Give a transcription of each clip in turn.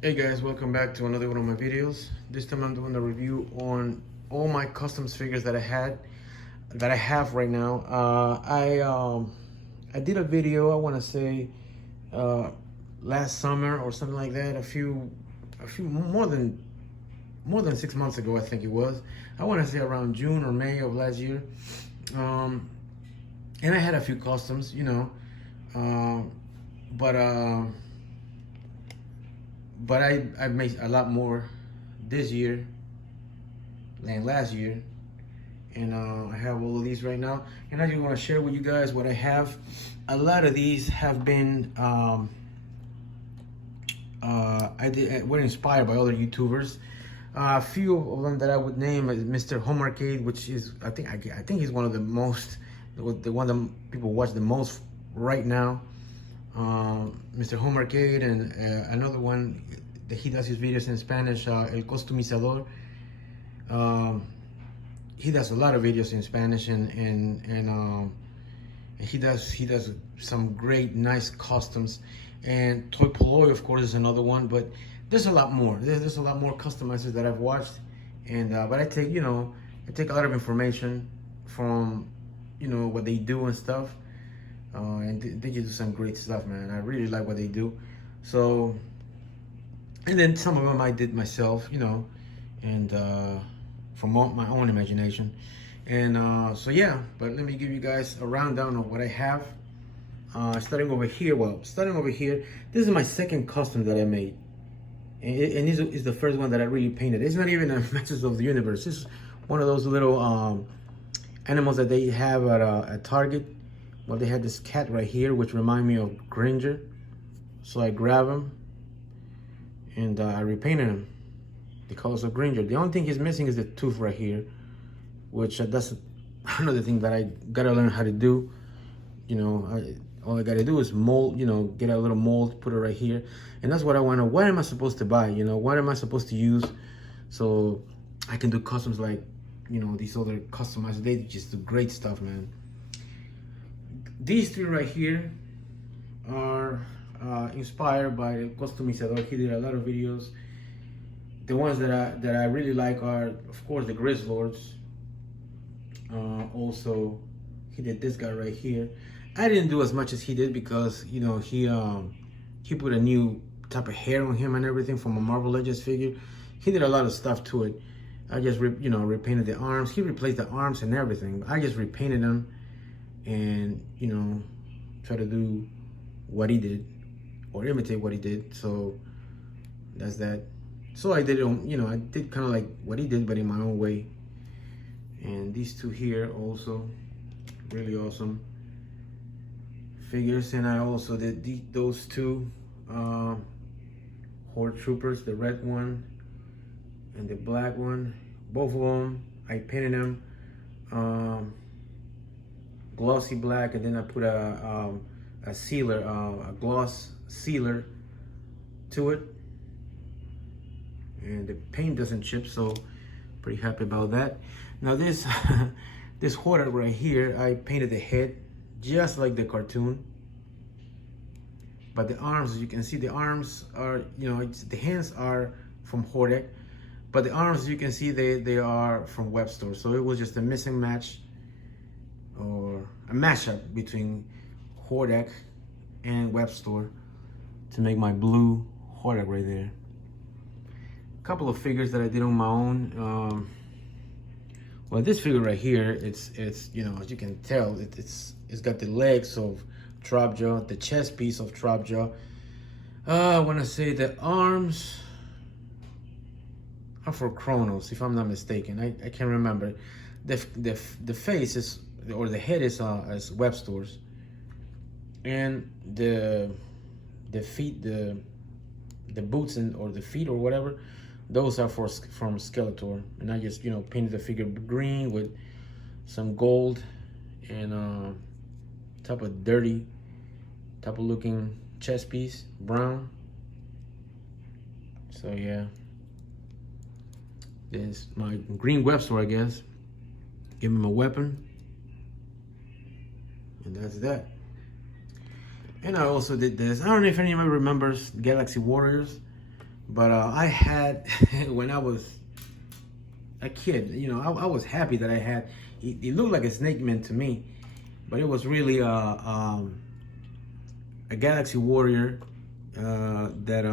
Hey guys, welcome back to another one of my videos. This time I'm doing a review on all my customs figures that I have right now. I did a video, I want to say last summer or something like that, a few more than 6 months ago, I think it was. I want to say around June or May of last year. And I had a few customs, but I made a lot more this year than last year, and I have all of these right now, and I just want to share with you guys what I have. A lot of these have been were inspired by other YouTubers. A few of them that I would name is Mr. Home Arcade, which is I think he's one of the one that people watch the most right now. Mr. Home Arcade, and another one that he does his videos in Spanish, El Costumizador. He does a lot of videos in Spanish, and he does some great, nice customs. And Toy Polloy, of course, is another one, but there's a lot more. There's a lot more customizers that I've watched, and but I take a lot of information from what they do and stuff. And they just do some great stuff, man. I really like what they do. So, and then some of them I did myself, and from my own imagination. And so yeah, but let me give you guys a rundown of what I have. Starting over here, this is my second custom that I made. And this is the first one that I really painted. It's not even a Masters of the Universe. This is one of those little animals that they have at Target. Well, they had this cat right here, which remind me of Granger. So I grab him and I repainted him the colors of Granger. The only thing he's missing is the tooth right here, which that's another thing that I gotta learn how to do. All I gotta do is mold, get a little mold, put it right here. And that's what I wanna, what am I supposed to buy? What am I supposed to use? So I can do customs like, these other customizers, they just do great stuff, man. These three right here are inspired by El Costumizador. He did a lot of videos. The ones that I really like are, of course, the Grizzlords. Also, he did this guy right here. I didn't do as much as he did because he put a new type of hair on him and everything from a Marvel Legends figure. He did a lot of stuff to it. I just repainted the arms. He replaced the arms and everything. I just repainted them and try to do what he did or imitate what he did. So that's that. So I did it on, I did kind of like what he did, but in my own way. And these two here also really awesome figures. And I also did those two Horde Troopers, the red one and the black one. Both of them I painted them glossy black, and then I put a sealer, a gloss sealer to it, and the paint doesn't chip, so pretty happy about that. Now this this Horde right here, I painted the head just like the cartoon, but the arms, as you can see, the arms are, the hands are from Horde, but the arms, as you can see, they are from Web Store. So it was just a missing match, or a mashup between Hordak and Web Store to make my blue Hordak right there. A couple of figures that I did on my own. Well, this figure right here, it's as you can tell, it's got the legs of Trapjaw, the chest piece of Trapjaw. I want to say the arms are for Kronos, if I'm not mistaken. I can't remember. The face is, or the head is as Web Stores, and the feet, the boots or the feet or whatever, those are from Skeletor. And I just painted the figure green with some gold and type of dirty type of looking chest piece, brown. So yeah, this is my green Web Store, I guess. Give him a weapon. And that's that. And I also did this. I don't know if anybody remembers Galaxy Warriors. But I had when I was a kid, you know, I was happy that I had. It looked like a Snake Man to me, but it was really a Galaxy Warrior that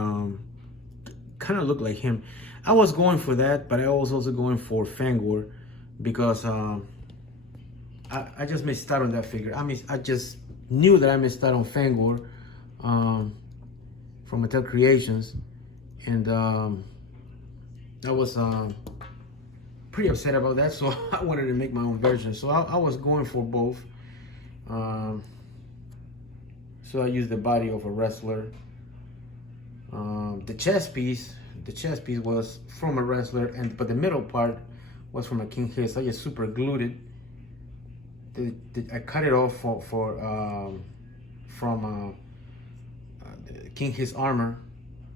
kind of looked like him. I was going for that, but I was also going for Fangor because I just missed out on that figure. I just knew that I missed out on Fangor from Mattel Creations, and I was pretty upset about that. So I wanted to make my own version. So I was going for both. So I used the body of a wrestler. The chest piece was from a wrestler, but the middle part was from a King Hiss. I just super glued it. I cut it off from the King Hiss armor,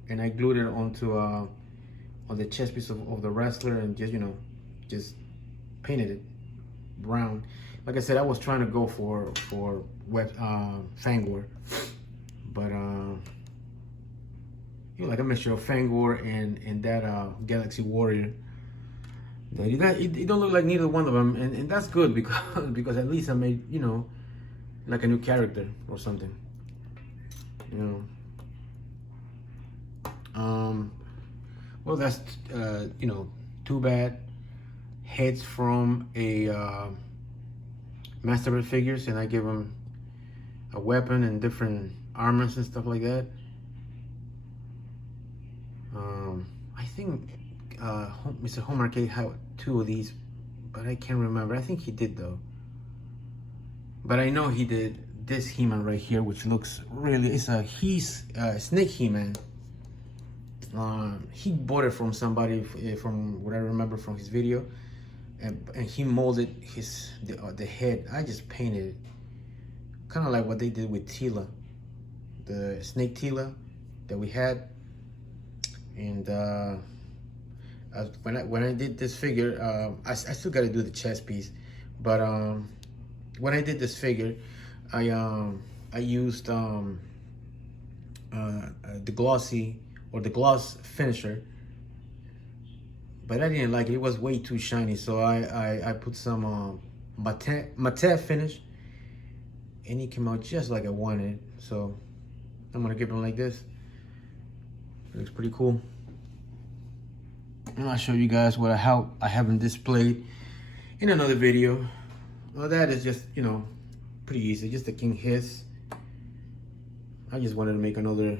and I glued it onto on the chest piece of the wrestler, and just painted it brown. Like I said, I was trying to go for Fangor, but like a mixture of Fangor and that Galaxy Warrior. It don't look like neither one of them, and that's good because at least I made like a new character or something. Well, that's too bad. Heads from a Masterpiece figures, and I give them a weapon and different armors and stuff like that. I think Mr. Home Arcade had 2 of these, but I can't remember. I think he did though. But I know he did this He-Man right here, which looks really, he's Snake He-Man. He bought it from somebody, from what I remember from his video, and he molded the head. I just painted it, kind of like what they did with Tila, the Snake Tila that we had. And when I did this figure, I still got to do the chest piece, but when I did this figure, I used the glossy or the gloss finisher, but I didn't like it. It was way too shiny, so I put some Mattel finish, and it came out just like I wanted. So I'm gonna give them like this. It looks pretty cool. And I'll show you guys how I have them displayed in another video. Well, that is just, pretty easy. Just a King Hiss. I just wanted to make another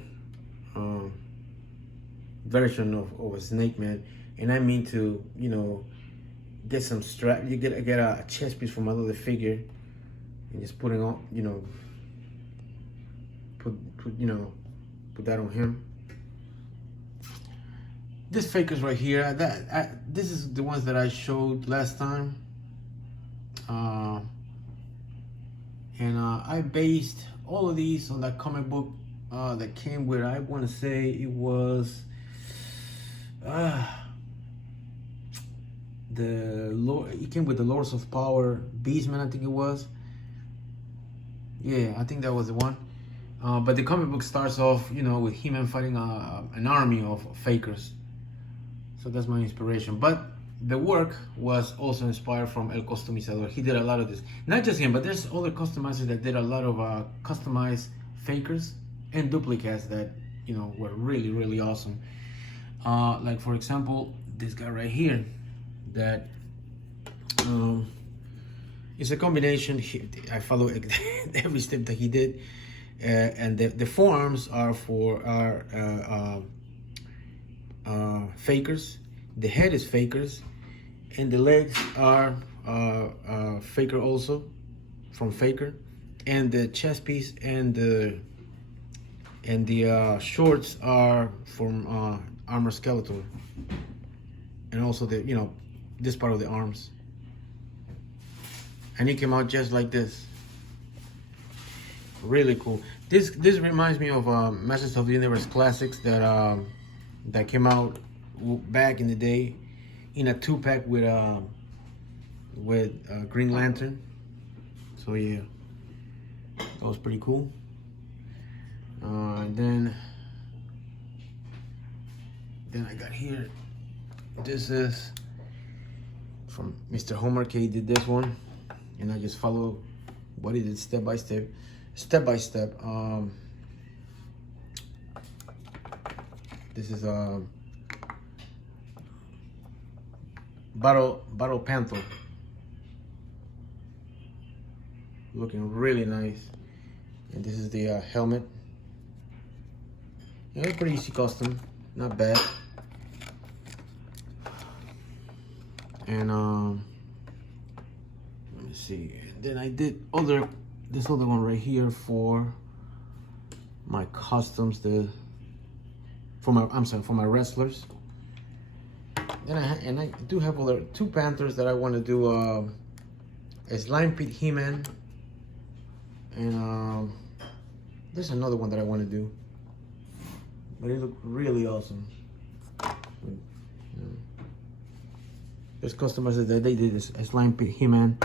version of a Snake Man. And I mean to, get some strap. You get a chest piece from another figure and just put it on, put that on him. This figures right here, this is the ones that I showed last time, and I based all of these on that comic book that came with, I want to say it was it came with the Lords of Power Beastman, I think it was. Yeah, I think that was the one. But the comic book starts off, with He-Man fighting an army of fakers. So that's my inspiration. But the work was also inspired from El Customizador. He did a lot of this. Not just him, but there's other customizers that did a lot of customized fakers and duplicates that, were really, really awesome. Like, for example, this guy right here, that is a combination. I follow every step that he did. And the forearms are for our fakers, the head is fakers, and the legs are faker also, from faker, and the chest piece and the shorts are from armor Skeletor, and also the this part of the arms. And it came out just like this. Really cool. This reminds me of Masters of the Universe Classics that came out back in the day in a 2-pack with Green Lantern. So yeah, that was pretty cool. And then Then I got here, this is from Mr. Homer K. Did this one, and I just follow what he did step by step. This is a Battle Panther, looking really nice. And this is the helmet. Yeah, it's pretty easy custom, not bad. And let me see. And then I did this other one right here for my customs, for my wrestlers. Then I do have other 2 Panthers that I want to do a Slime Pit He-Man, and there's another one that I want to do, but it looked really awesome. There's customers that they did a Slime Pit He-Man,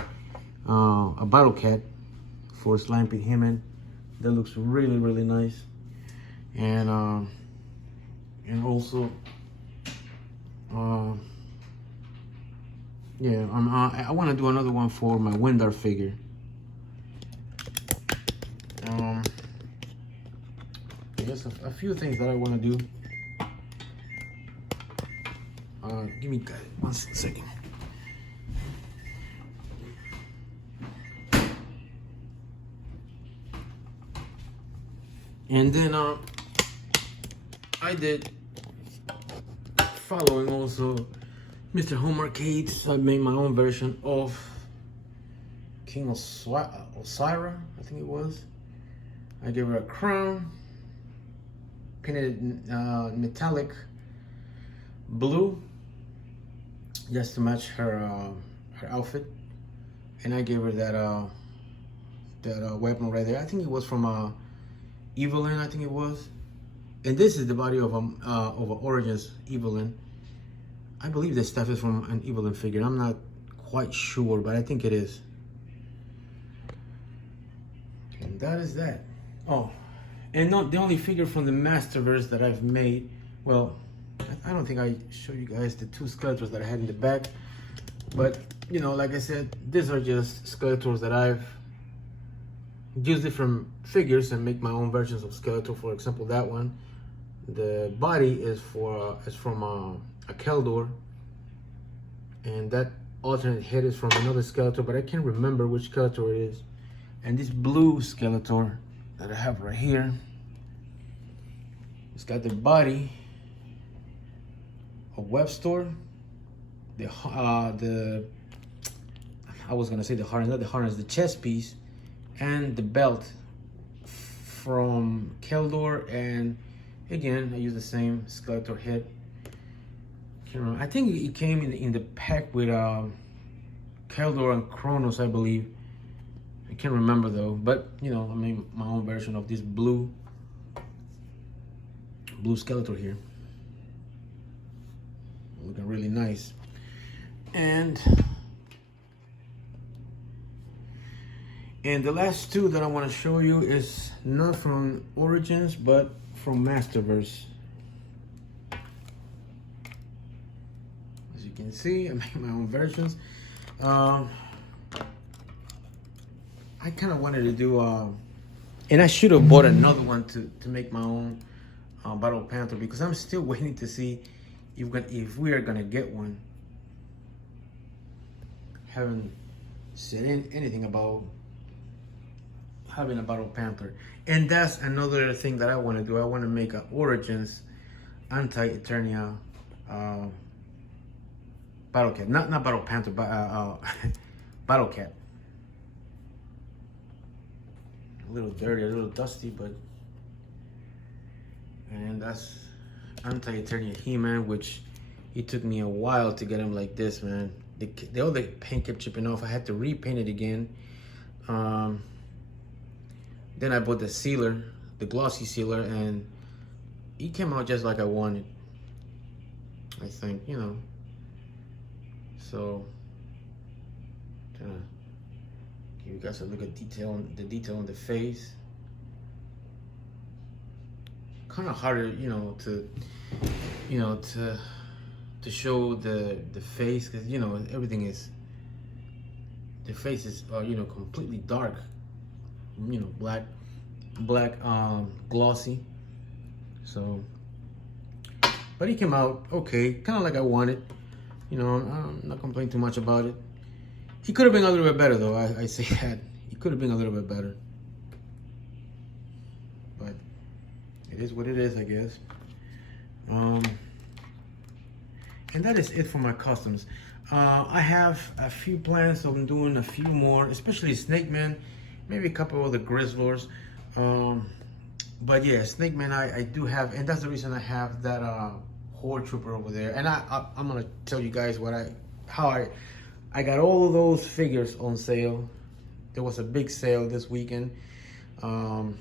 a Battle Cat for Slime Pit He-Man. That looks really, really nice. And also, yeah, I want to do another one for my Windar figure. There's a few things that I want to do. Give me 1 second. And then I did, following also Mr. Home Arcades, I made my own version of King Osira, I think it was. I gave her a crown, painted metallic blue, just to match her her outfit, and I gave her that weapon right there. I think it was from Evelyn, I think it was. And this is the body of a Origins Evelyn. I believe this stuff is from an Evelyn figure. I'm not quite sure, but I think it is. And that is that. Oh, and not the only figure from the Masterverse that I've made. Well, I don't think I showed you guys the 2 Skeletors that I had in the back. But, you know, like I said, these are just Skeletors that I've used different figures and make my own versions of Skeletor. For example, that one. The body is from a Keldor, and that alternate head is from another Skeletor, but I can't remember which Skeletor it is. And this blue Skeletor that I have right here, it's got the body of Webstore, I was gonna say the harness, not the harness, the chest piece, and the belt from Keldor. And again, I use the same Skeletor head. Can't remember. I think it came in the pack with Keldor and Kronos, I believe. I can't remember though. But you know, I made my own version of this blue Skeletor here. Looking really nice. And the last 2 that I want to show you is not from Origins, but from Masterverse. As you can see, I made my own versions. I kind of wanted to do, and I should have bought another one to make my own Battle Panther, because I'm still waiting to see if we are gonna get one. Haven't said anything about having a Battle Panther. And that's another thing that I want to do. I want to make an Origins Anti-Eternia Battle Cat. Not Battle Panther, but Battle Cat. A little dirty, a little dusty, but... And that's Anti-Eternia He-Man, which it took me a while to get him like this, man. The other paint kept chipping off. I had to repaint it again. Then I bought the sealer, the glossy sealer, and it came out just like I wanted, I think, you know. So, kind of give you guys a look at the detail on the face. Kind of harder, you know, to you know, to show the face, because you know everything is, the face is you know, completely dark, you know, black glossy. So, but he came out okay, kind of like I wanted. You know, I'm not complaining too much about it. He could have been a little bit better though. I say that he could have been a little bit better, but it is what it is, I guess. And that is it for my customs. I have a few plans of doing a few more, especially Snake Man, maybe a couple of the Grizzlors. But yeah, Snake Man I do have, and that's the reason I have that Horde Trooper over there. And I'm gonna tell you guys how I got all of those figures on sale. There was a big sale this weekend. I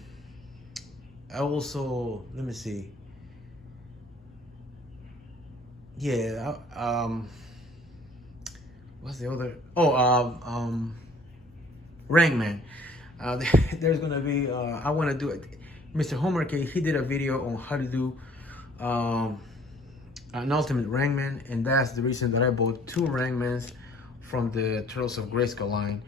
also, let me see. Yeah, what's the other? Oh, Rangman. There's gonna be. I want to do it. Mr. Homer K. He did a video on how to do an ultimate Rangman, and that's the reason that I bought 2 Rangmans from the Turtles of Grayskull line.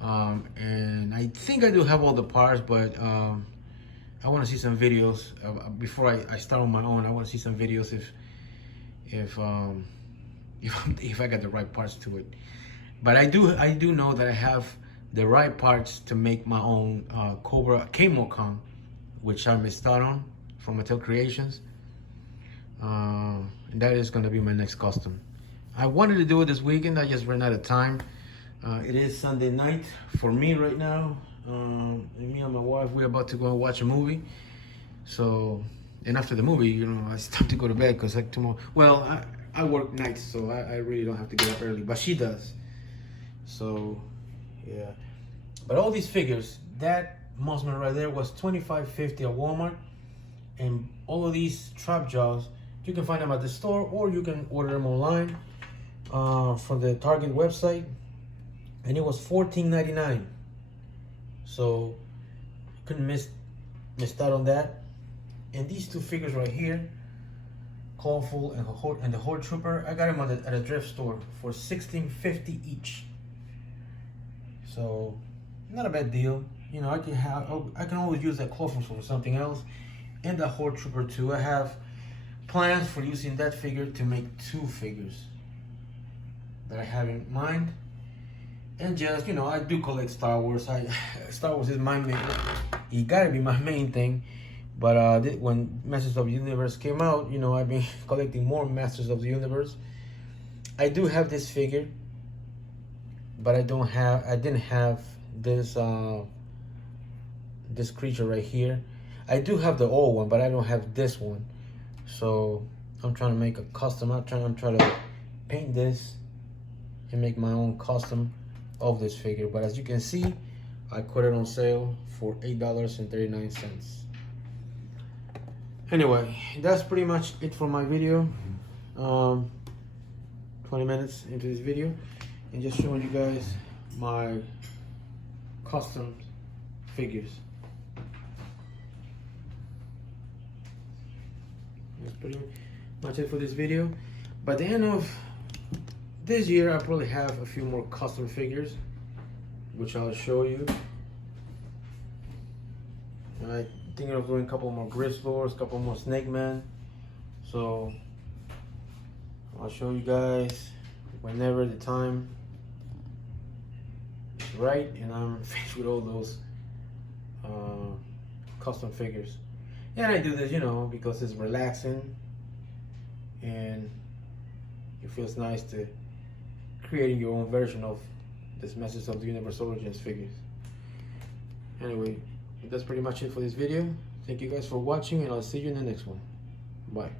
And I think I do have all the parts, but I want to see some videos before I start on my own. I want to see some videos if I got the right parts to it. But I do know that I have the right parts to make my own Cobra Camo Kong, which I missed out on from Mattel Creations. And that is going to be my next custom. I wanted to do it this weekend, I just ran out of time. It is Sunday night for me right now. And me and my wife, we're about to go and watch a movie. So, and after the movie, you know, it's time to go to bed because like tomorrow, well, I work nights, so I really don't have to get up early, but she does. So, yeah. But all these figures, that Mossman right there was $25.50 at Walmart. And all of these trap jaws, you can find them at the store or you can order them online from the Target website. And it was $14.99. So, couldn't miss out on that. And these 2 figures right here, Clawful and the Horde Trooper, I got them at a thrift store for $16.50 each. So, not a bad deal. You know, I can always use that Clawful for something else, and the Horde Trooper too. I have plans for using that figure to make 2 figures that I have in mind. And just, you know, I do collect Star Wars. Star Wars is my main. It gotta be my main thing. But when Masters of the Universe came out, you know, I've been collecting more Masters of the Universe. I do have this figure, but I didn't have this this creature right here. I do have the old one, but I don't have this one. So I'm trying to make a custom. I'm trying to paint this and make my own custom of this figure. But as you can see, I put it on sale for $8.39. Anyway, that's pretty much it for my video. 20 minutes into this video, and just showing you guys my custom figures. That's pretty much it for this video. By the end of this year, I'll probably have a few more custom figures, which I'll show you. And I'm thinking of doing a couple more Grizzlors, a couple more Snake Man. So I'll show you guys whenever the time is right and I'm finished with all those custom figures. And I do this, you know, because it's relaxing and it feels nice to creating your own version of this Masters of the Universe Origins figures. Anyway, that's pretty much it for this video. Thank you guys for watching, and I'll see you in the next one. Bye.